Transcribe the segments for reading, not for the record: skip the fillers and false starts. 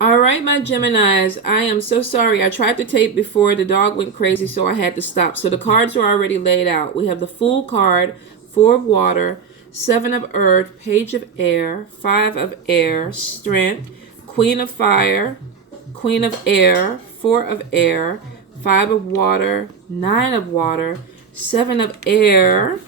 All right, my Geminis, I am so sorry. I tried to tape before the dog went crazy, so I had to stop. So the cards are already laid out. We have the Fool card, Four of Water, Seven of Earth, Page of Air, Five of Air, Strength, Queen of Fire, Queen of Air, Four of Air, Five of Water, Nine of Water, Seven of Air,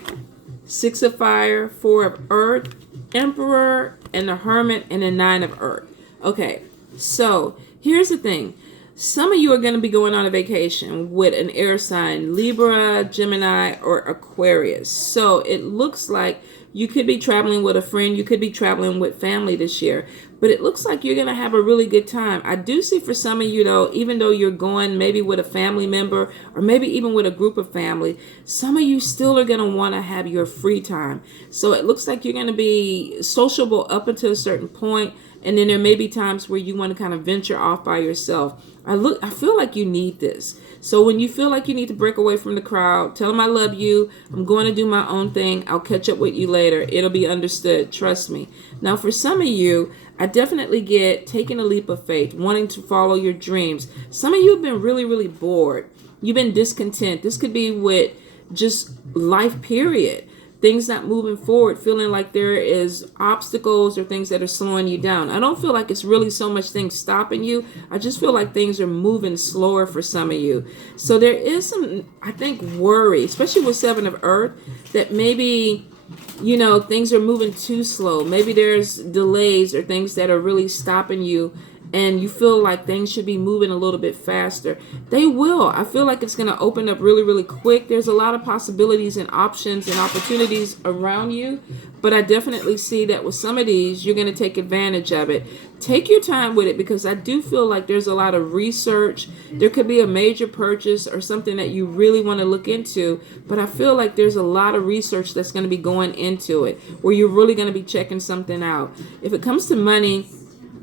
Six of Fire, Four of Earth, Emperor, and the Hermit, and the Nine of Earth. Okay, so here's the thing. Some of you are going to be going on a vacation with an air sign, Libra, Gemini, or Aquarius. So it looks like you could be traveling with a friend. You could be traveling with family this year. But it looks like you're going to have a really good time. I do see for some of you, though, even though you're going maybe with a family member or maybe even with a group of family, some of you still are going to want to have your free time. So it looks like you're going to be sociable up until a certain point, and then there may be times where you want to kind of venture off by yourself. I feel like you need this. So when you feel like you need to break away from the crowd, tell them I love you. I'm going to do my own thing. I'll catch up with you later. It'll be understood. Trust me. Now, for some of you, I definitely get taking a leap of faith, wanting to follow your dreams. Some of you have been really, really bored. You've been discontent. This could be with just life, period. Things not moving forward, feeling like there is obstacles or things that are slowing you down. I don't feel like it's really so much things stopping you. I just feel like things are moving slower for some of you. So there is some, I think, worry, especially with Seven of Earth, that maybe, things are moving too slow. Maybe there's delays or things that are really stopping you, and you feel like things should be moving a little bit faster. They will. I feel like it's going to open up really, really quick. There's a lot of possibilities and options and opportunities around you, but I definitely see that with some of these, you're going to take advantage of it. Take your time with it, because I do feel like there's a lot of research. There could be a major purchase or something that you really want to look into, but I feel like there's a lot of research that's going to be going into it, where you're really going to be checking something out. If it comes to money,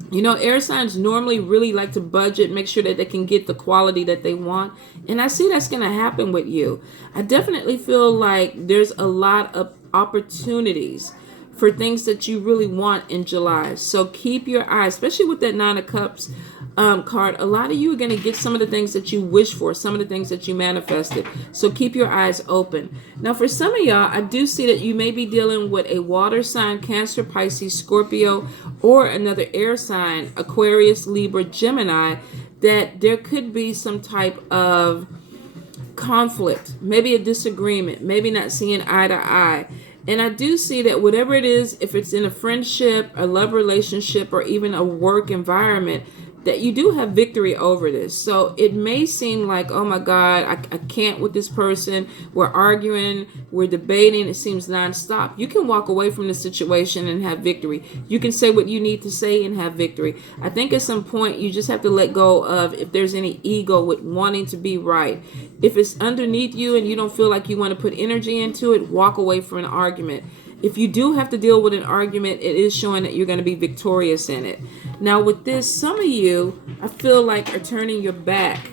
air signs normally really like to budget, make sure that they can get the quality that they want. And I see that's going to happen with you. I definitely feel like there's a lot of opportunities for things that you really want in July. So keep your eyes, especially with that Nine of Cups card. A lot of you are going to get some of the things that you wish for, some of the things that you manifested. So keep your eyes open. Now, for some of y'all, I do see that you may be dealing with a water sign, Cancer, Pisces, Scorpio, or another air sign, Aquarius, Libra, Gemini, that there could be some type of conflict, maybe a disagreement, maybe not seeing eye to eye. And I do see that whatever it is, if it's in a friendship, a love relationship, or even a work environment, that you do have victory over this. So it may seem like, oh my God, I can't with this person. We're arguing, we're debating. It seems nonstop. You can walk away from the situation and have victory. You can say what you need to say and have victory. I think at some point you just have to let go of if there's any ego with wanting to be right. If it's underneath you and you don't feel like you want to put energy into it, walk away from an argument. If you do have to deal with an argument, it is showing that you're going to be victorious in it. Now with this, some of you, I feel like, are turning your back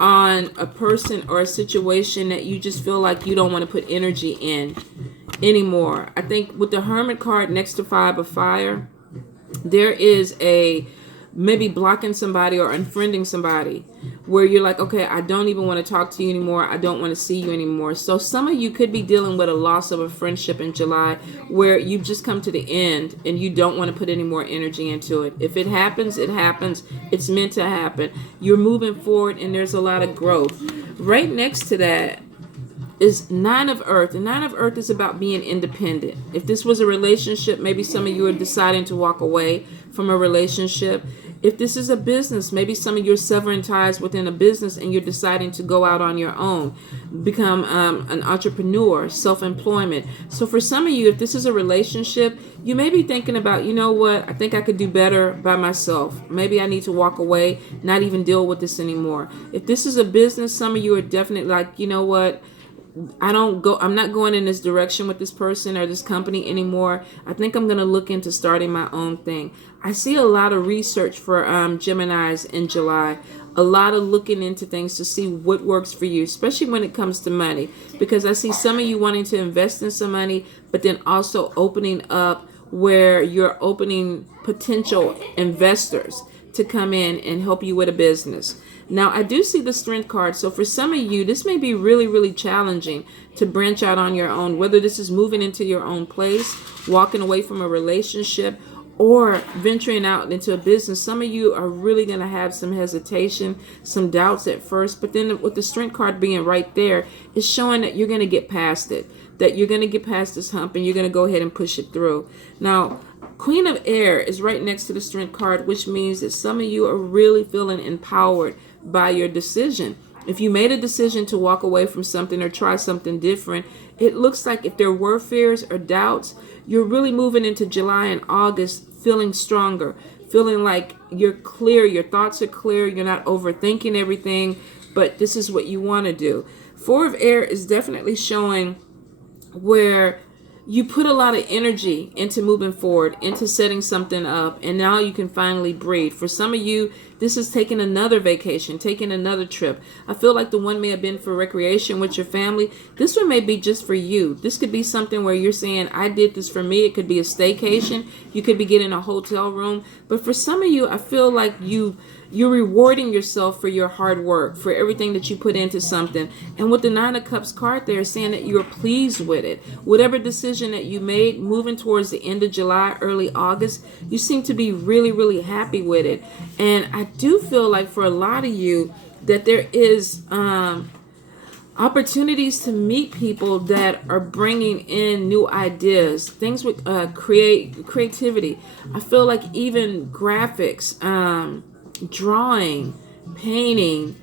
on a person or a situation that you just feel like you don't want to put energy in anymore. I think with the Hermit card next to Five of Fire, there is a maybe blocking somebody or unfriending somebody where you're like, okay, I don't even want to talk to you anymore. I don't want to see you anymore. So some of you could be dealing with a loss of a friendship in July where you've just come to the end and you don't want to put any more energy into it. If it happens, it happens. It's meant to happen. You're moving forward and there's a lot of growth. Right next to that is Nine of Earth. And Nine of Earth is about being independent. If this was a relationship, maybe some of you are deciding to walk away from a relationship. If this is a business, maybe some of you are severing ties within a business and you're deciding to go out on your own, become an entrepreneur, self-employment. So for some of you, if this is a relationship, you may be thinking about, you know what, I think I could do better by myself. Maybe I need to walk away, not even deal with this anymore. If this is a business, some of you are definitely like, you know what, I'm not going in this direction with this person or this company anymore. I think I'm going to look into starting my own thing. I see a lot of research for Geminis in July. A lot of looking into things to see what works for you, especially when it comes to money. Because I see some of you wanting to invest in some money, but then also opening up where you're opening potential investors to come in and help you with a business. Now, I do see the Strength card. So for some of you, this may be really, really challenging to branch out on your own, whether this is moving into your own place, walking away from a relationship, or venturing out into a business. Some of you are really going to have some hesitation, some doubts at first, but then with the Strength card being right there, it's showing that you're going to get past it, that you're going to get past this hump and you're going to go ahead and push it through. Now, Queen of Air is right next to the Strength card, which means that some of you are really feeling empowered by your decision. If you made a decision to walk away from something or try something different, it looks like if there were fears or doubts, you're really moving into July and August feeling stronger, feeling like you're clear, your thoughts are clear, you're not overthinking everything, but this is what you want to do. Four of Air is definitely showing where you put a lot of energy into moving forward, into setting something up, and now you can finally breathe. For some of you, this is taking another vacation, taking another trip. I feel like the one may have been for recreation with your family. This one may be just for you. This could be something where you're saying, I did this for me. It could be a staycation. You could be getting a hotel room. But for some of you, I feel like you're rewarding yourself for your hard work, for everything that you put into something. And with the Nine of Cups card there, saying that you're pleased with it. Whatever decision that you made, moving towards the end of July, early August, you seem to be really, really happy with it. And I do feel like for a lot of you that there is opportunities to meet people that are bringing in new ideas, things with creativity. I feel like even graphics, drawing, painting,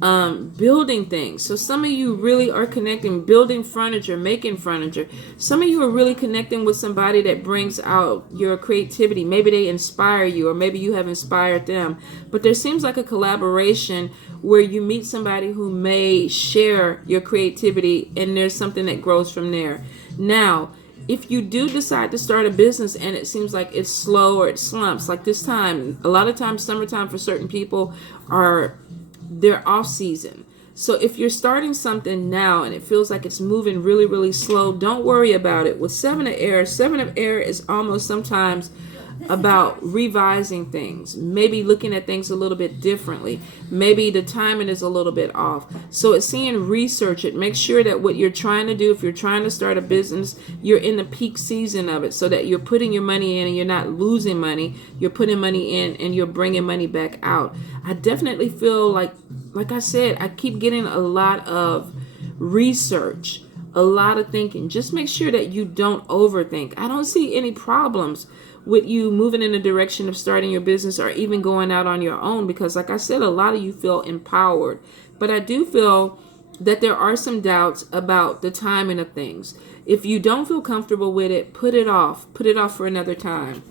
building things. So some of you really are connecting, building furniture, making furniture. Some of you are really connecting with somebody that brings out your creativity. Maybe they inspire you, or maybe you have inspired them. But there seems like a collaboration where you meet somebody who may share your creativity, and there's something that grows from there. Now, if you do decide to start a business and it seems like it's slow or it slumps, like this time, a lot of times summertime for certain people they're off season. So if you're starting something now and it feels like it's moving really, really slow, don't worry about it. With Seven of Air is almost sometimes about revising things, maybe looking at things a little bit differently. Maybe the timing is a little bit off. So it's saying research it. Make sure that what you're trying to do, if you're trying to start a business, you're in the peak season of it, so that you're putting your money in and you're not losing money. You're putting money in and you're bringing money back out. I definitely feel like I said, I keep getting a lot of research, a lot of thinking. Just make sure that you don't overthink. I don't see any problems with you moving in the direction of starting your business or even going out on your own, because like I said, a lot of you feel empowered. But I do feel that there are some doubts about the timing of things. If you don't feel comfortable with it, put it off for another time.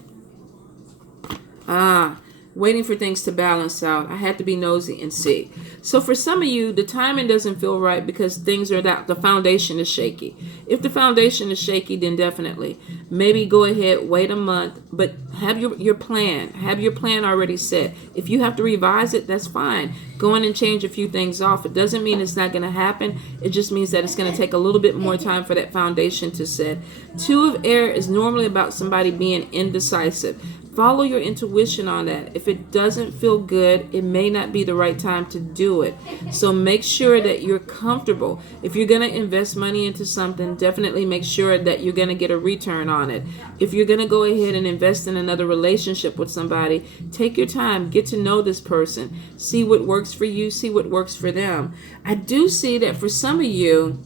Waiting for things to balance out. I had to be nosy and see. So for some of you, the timing doesn't feel right because things are that the foundation is shaky. If the foundation is shaky, then definitely maybe go ahead, wait a month, but have your plan. Have your plan already set. If you have to revise it, that's fine. Go in and change a few things off. It doesn't mean it's not going to happen. It just means that it's going to take a little bit more time for that foundation to set. Two of Air is normally about somebody being indecisive. Follow your intuition on that. If it doesn't feel good, it may not be the right time to do it. So make sure that you're comfortable. If you're going to invest money into something, definitely make sure that you're going to get a return on it. If you're going to go ahead and invest in another relationship with somebody, take your time, get to know this person, see what works for you, see what works for them. I do see that for some of you,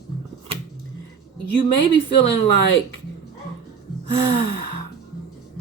you may be feeling like,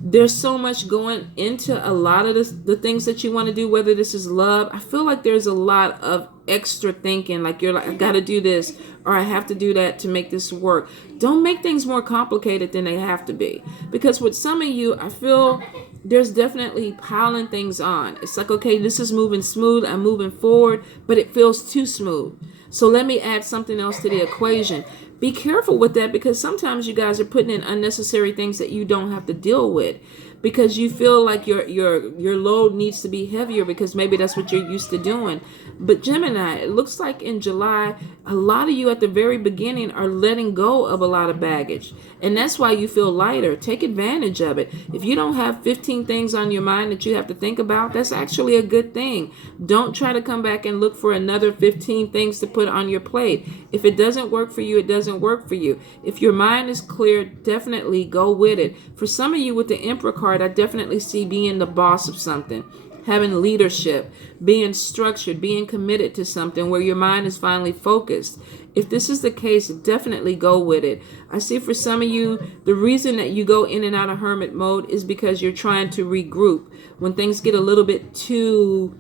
there's so much going into a lot of the things that you want to do, whether this is love. I feel like there's a lot of extra thinking, like you're like, I got to do this or I have to do that to make this work. Don't make things more complicated than they have to be. Because with some of you, I feel there's definitely piling things on. It's like, okay, this is moving smooth, I'm moving forward, but it feels too smooth. So let me add something else to the equation. Be careful with that, because sometimes you guys are putting in unnecessary things that you don't have to deal with. because you feel like your load needs to be heavier because maybe that's what you're used to doing. But Gemini, it looks like in July, a lot of you at the very beginning are letting go of a lot of baggage. And that's why you feel lighter. Take advantage of it. If you don't have 15 things on your mind that you have to think about, that's actually a good thing. Don't try to come back and look for another 15 things to put on your plate. If it doesn't work for you, it doesn't work for you. If your mind is clear, definitely go with it. For some of you with the Emperor card, I definitely see being the boss of something, having leadership, being structured, being committed to something where your mind is finally focused. If this is the case, definitely go with it. I see for some of you, the reason that you go in and out of hermit mode is because you're trying to regroup. When things get a little bit too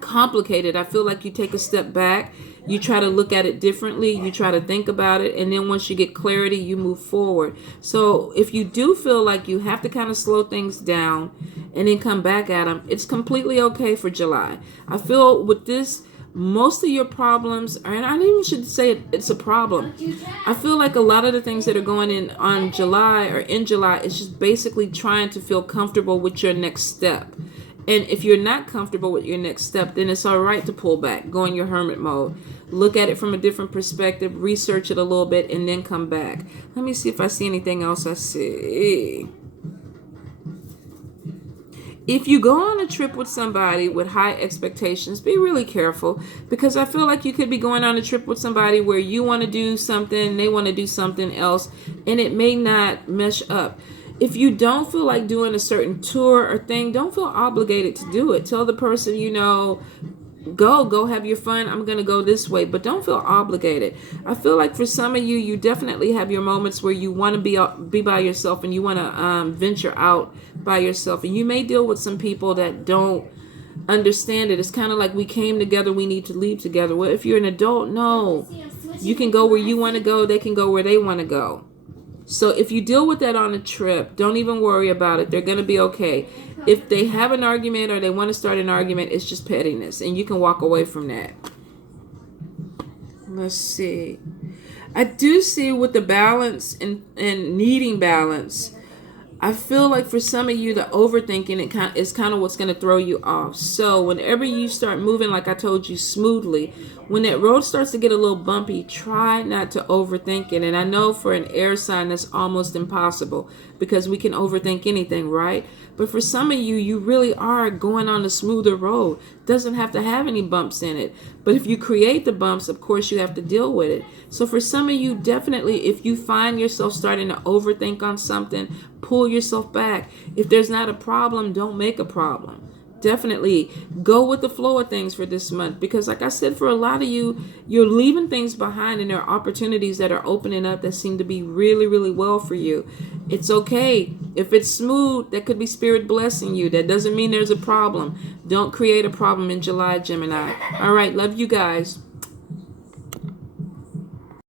complicated, I feel like you take a step back. You try to look at it differently. You try to think about it. And then once you get clarity, you move forward. So if you do feel like you have to kind of slow things down and then come back at them, it's completely okay for July. I feel with this, most of your problems, and I even should say it's a problem. I feel like a lot of the things that are going in on July or in July is just basically trying to feel comfortable with your next step. And if you're not comfortable with your next step, then it's all right to pull back, go in your hermit mode. Look at it from a different perspective, research it a little bit, and then come back. Let me see if I see anything else I see. If you go on a trip with somebody with high expectations, be really careful, because I feel like you could be going on a trip with somebody where you want to do something, they want to do something else, and it may not mesh up. If you don't feel like doing a certain tour or thing, don't feel obligated to do it. Tell the person, go have your fun. I'm going to go this way, but don't feel obligated. I feel like for some of you, you definitely have your moments where you want to be by yourself and you want to venture out by yourself. And you may deal with some people that don't understand it. It's kind of like we came together, we need to leave together. Well, if you're an adult, no. You can go where you want to go. They can go where they want to go. So if you deal with that on a trip, don't even worry about it. They're going to be okay. If they have an argument or they want to start an argument, it's just pettiness, and you can walk away from that. Let's see. I do see with the balance and needing balance, I feel like for some of you, the overthinking is kind of what's going to throw you off. So whenever you start moving, like I told you, smoothly, when that road starts to get a little bumpy, try not to overthink it. And I know for an air sign, that's almost impossible because we can overthink anything, right? But for some of you, you really are going on a smoother road. Doesn't have to have any bumps in it. But if you create the bumps, of course, you have to deal with it. So for some of you, definitely, if you find yourself starting to overthink on something, pull yourself back. If there's not a problem, don't make a problem. Definitely go with the flow of things for this month, because like I said, for a lot of you, you're leaving things behind and there are opportunities that are opening up that seem to be really, really well for you. It's okay. If it's smooth, that could be spirit blessing you. That doesn't mean there's a problem. Don't create a problem in July, Gemini. All right. Love you guys.